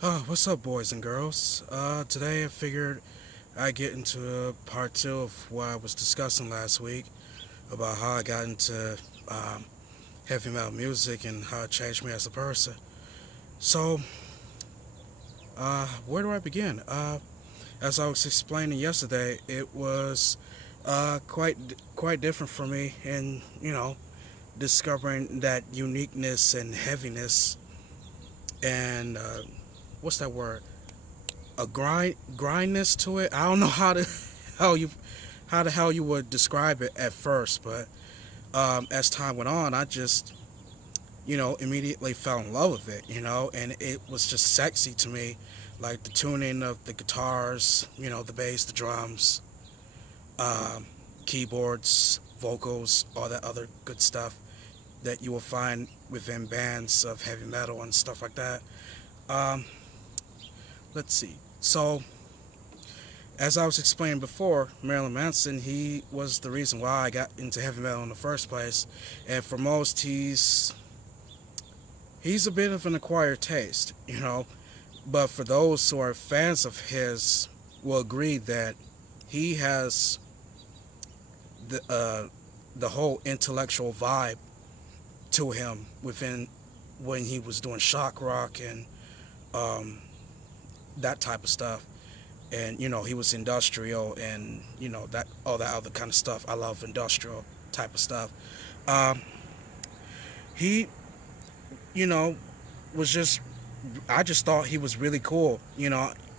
What's up, boys and girls? Today I figured I'd get into part two of what I was discussing last week about how I got into um, heavy metal music and how it changed me as a person. So, where do I begin? As I was explaining yesterday, it was quite different for me, and discovering that uniqueness and heaviness and what's that word? A grindness to it. I don't know how you how the hell you would describe it at first, but as time went on, I just immediately fell in love with it, and it was just sexy to me, like the tuning of the guitars, the bass, the drums, um, keyboards, vocals, all that other good stuff that you will find within bands of heavy metal and stuff like that. Um, let's see. So as I was explaining before, Marilyn Manson, he was the reason why I got into heavy metal in the first place. And for most, he's a bit of an acquired taste. But for those who are fans of his, will agree that he has the whole intellectual vibe to him within when he was doing shock rock and um, that type of stuff. And he was industrial and that all that other kind of stuff. I love industrial type of stuff. um, he you know was just I just thought he was really cool. You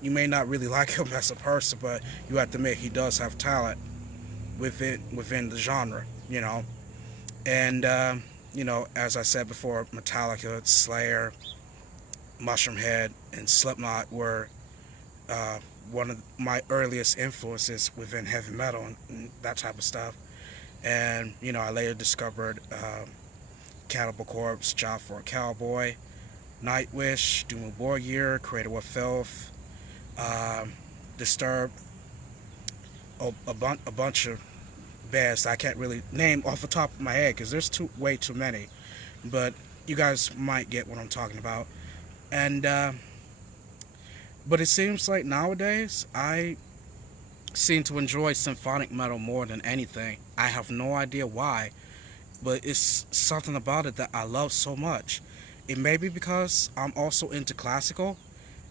may not really like him as a person, but you have to admit he does have talent within the genre. And as I said before, Metallica, Slayer, Mushroomhead, and Slipknot were uh, one of my earliest influences within heavy metal and that type of stuff. And I later discovered Cannibal Corpse, Job for a Cowboy, Nightwish, Dimmu Borgir, Creator of Filth, um, Disturbed, a bunch of bands that I can't really name off the top of my head because there's way too many. But you guys might get what I'm talking about. And but it seems like nowadays I seem to enjoy symphonic metal more than anything. I have no idea why, but it's something about it that I love so much. It may be because I'm also into classical,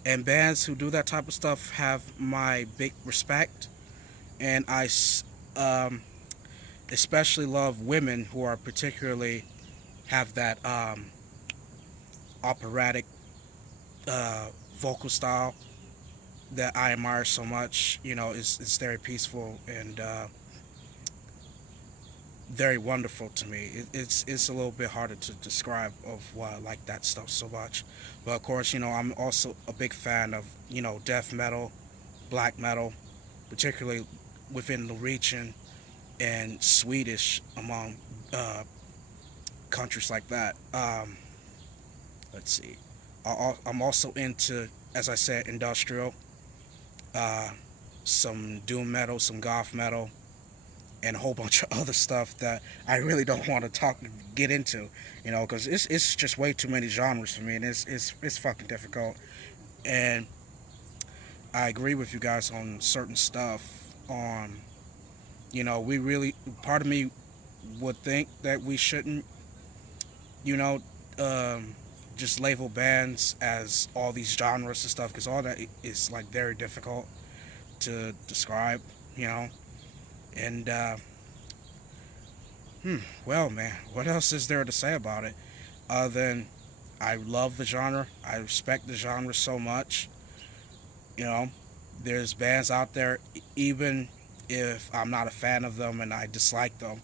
and bands who do that type of stuff have my big respect. And um, especially love women who are particularly have that operatic vocal style that I admire so much. It's very peaceful and very wonderful to me. It's a little bit harder to describe of why I like that stuff so much. But of course, I'm also a big fan of death metal, black metal, particularly within Norwegian and Swedish among countries like that. Let's see. I'm also into, as I said, industrial, uh, some doom metal, some goth metal, and a whole bunch of other stuff that I really don't want to get into, because it's just way too many genres for me, and it's fucking difficult. And I agree with you guys on certain stuff. We really, part of me would think that we shouldn't, you know, um, just label bands as all these genres and stuff, because all that is like very difficult to describe, you know. And well, man, what else is there to say about it other than I love the genre. I respect the genre so much. You know, there's bands out there, even if I'm not a fan of them and I dislike them,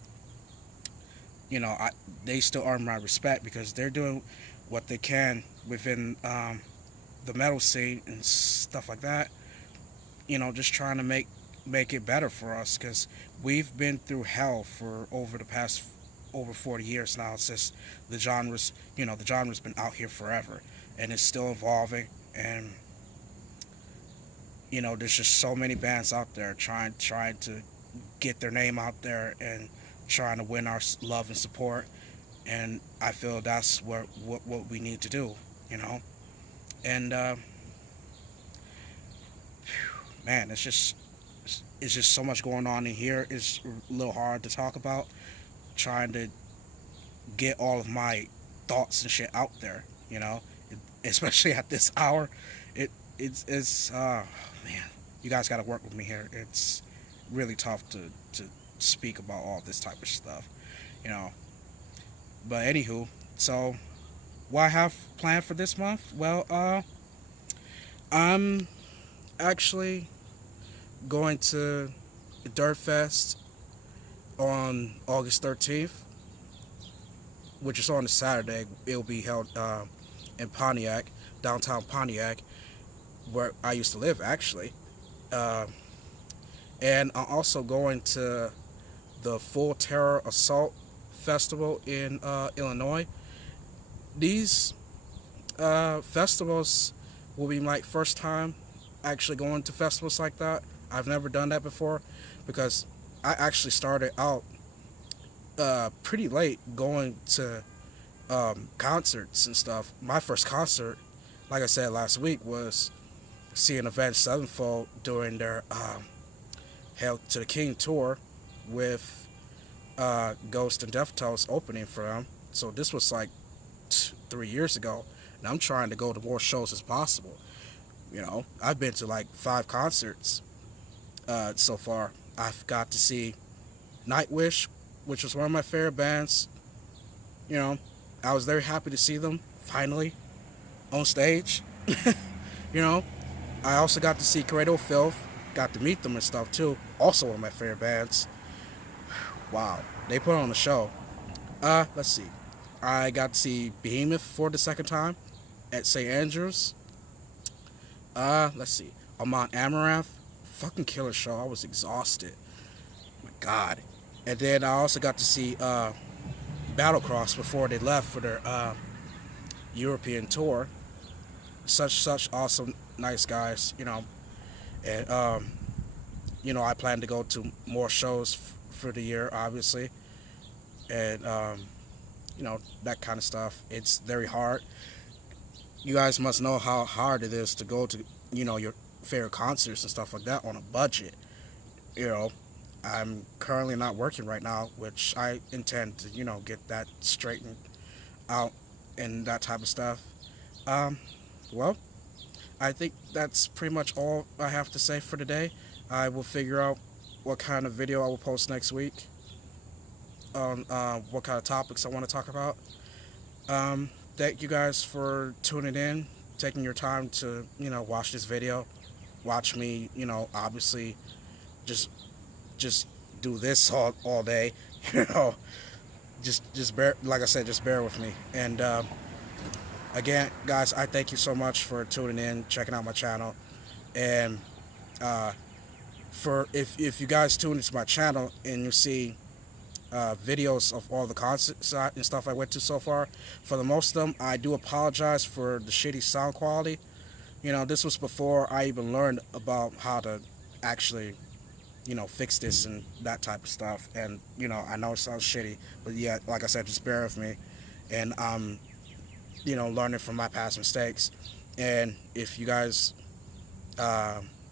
they still earn my respect because they're doing what they can within the metal scene and stuff like that. Just trying to make it better for us because we've been through hell for over the past over 40 years now since the genre's been out here forever and it's still evolving. And there's just so many bands out there trying to get their name out there and trying to win our love and support. And I feel that's what we need to do. And man, it's just so much going on in here. It's a little hard to talk about. Trying to get all of my thoughts and shit out there, especially at this hour. It's man, you guys got to work with me here. It's really tough to speak about all this type of stuff, you know. But anywho, so what I have planned for this month? Well, I'm actually going to Dirt Fest on August 13th, which is on a Saturday. It'll be held in Pontiac, downtown Pontiac, where I used to live, actually. Uh, and I'm also going to the Full Terror Assault Festival in Illinois. These festivals will be my first time actually going to festivals like that. I've never done that before because I actually started out pretty late going to concerts and stuff. My first concert, like I said last week, was seeing Avenged Sevenfold during their Hail to the King tour with Ghost and Deftones opening for them. So this was like 3 years ago, and I'm trying to go to more shows as possible. I've been to like 5 concerts so far. I've got to see Nightwish, which was one of my favorite bands. I was very happy to see them finally on stage. you know, I also got to see Cradle of Filth, got to meet them and stuff too. Also one of my favorite bands. Wow, they put on a show. Let's see. I got to see Behemoth for the second time at St. Andrews. Let's see. Amon Amaranth, fucking killer show. I was exhausted. My God. And then I also got to see Battlecross before they left for their European tour. Such awesome, nice guys, And I plan to go to more shows for the year, obviously, and that kind of stuff. It's very hard. You guys must know how hard it is to go to your favorite concerts and stuff like that on a budget. I'm currently not working right now, which I intend to get that straightened out and that type of stuff. Well, I think that's pretty much all I have to say for today. I will figure out what kind of video I will post next week on what kind of topics I want to talk about. Thank you guys for tuning in, taking your time to watch this video, watch me obviously just do this all day. Just bear, like I said, just bear with me. And again, guys, I thank you so much for tuning in, checking out my channel. And for if you guys tune into my channel and you see videos of all the concerts and stuff I went to so far, for the most of them, I do apologize for the shitty sound quality. This was before I even learned about how to actually fix this and that type of stuff. And I know it sounds shitty, but yeah, like I said, just bear with me. And learning from my past mistakes. And if you guys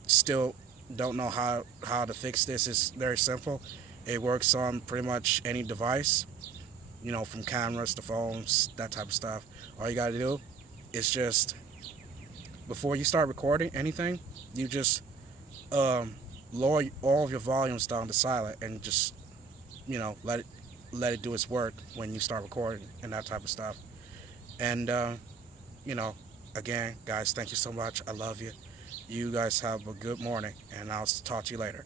still don't know how to fix this, it's very simple. It works on pretty much any device, from cameras to phones, that type of stuff. All you gotta do is just, before you start recording anything, you just lower all of your volumes down to silent and just let it do its work when you start recording and that type of stuff. And again, guys, thank you so much. I love you. You guys have a good morning, and I'll talk to you later.